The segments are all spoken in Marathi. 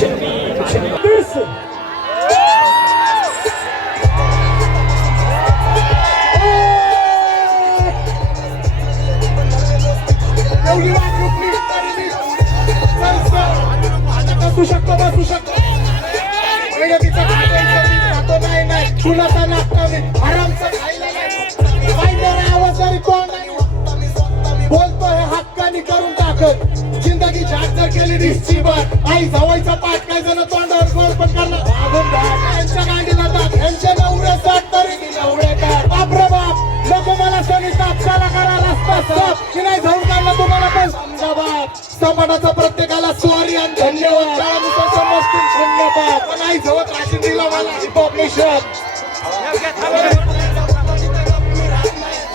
बसू शकतो नाही कुणाचा नागता आरामचा आवाज जरी कोण नाही बोलतो हे हक्कानी करून टाकत जिंदगी झाट जर केली रिस्कची बात आई जवळचा पाठ काय जण तोंडावर गोड पण करणार यांच्या गाडीला जात यांच्या नवऱ्या साठ तरी नवऱ्या काय बापरे बाप नको मला सनी ताप चला करायला असतात की नाही जाऊन काढला तुम्हाला पण समजा बाप समाजाचा प्रत्येकाला सॉरी आणि धन्यवाद समजतील धन्यवाद पण आई जवळ राशी दिला मला हिपहॉप मिशन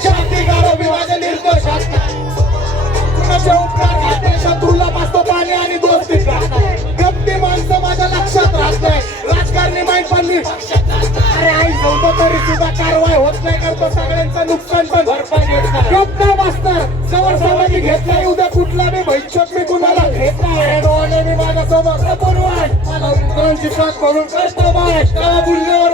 शांती गारो माझ्या निर्दोष उपकार खाते शत्रूला पाचतो पाणी आणि दोस्ती गप्पी माणसं माझ्या लक्षात राहत नाही राजकारणी माहीत पण मी अरे आई जाऊ तरी सुद्धा कारवाई होत नाही करतो सगळ्यांचं नुकसान पण भरपाई घेत नाही गप्प मास्तर जवळ समाधी घेत नाही उद्या कुठला मी भैक्षक मी कुणाला घेत नाही डोळे मी माझ्यासोबत मला उंदरांची साथ करून करतो बाय तेव्हा बुलण्यावर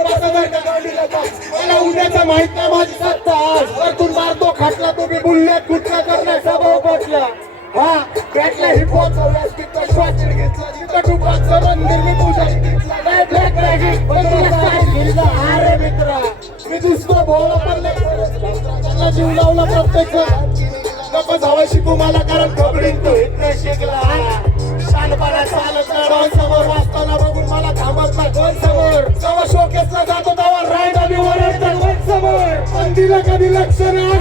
मला उद्याचा माहित नाही माझी सत्ता आज वरतून मारतो खाटला तो मी बुलण्यात कुठला करण्याचा भाव पटला हा बॅटला हिपहॉप व्यासपीठचा श्वास घेतला जिथं टुपाचं मंदिर मी पूजारी घेतला नाही ब्लॅक मॅजिक अरे मित्रा मी दुसरं भोवला पण त्यांना जीव लावला प्रत्येक नको जावं शिकू मला कारण खबरीन तो इथं शिकला शानपणा चालत नाही डॉन समोर वाचताना बघून मला थांबत नाही दोन समोर जेव्हा शोकेसला जातो तेव्हा राईड आणि वरडतात वन समोर पण दिलं कधी लक्ष नाही